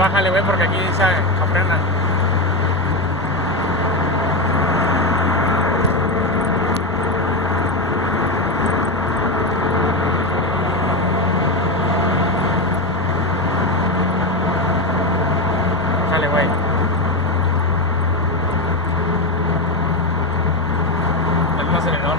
bájale, güey, porque aquí se frena. Bájale, güey. Es un acelerón.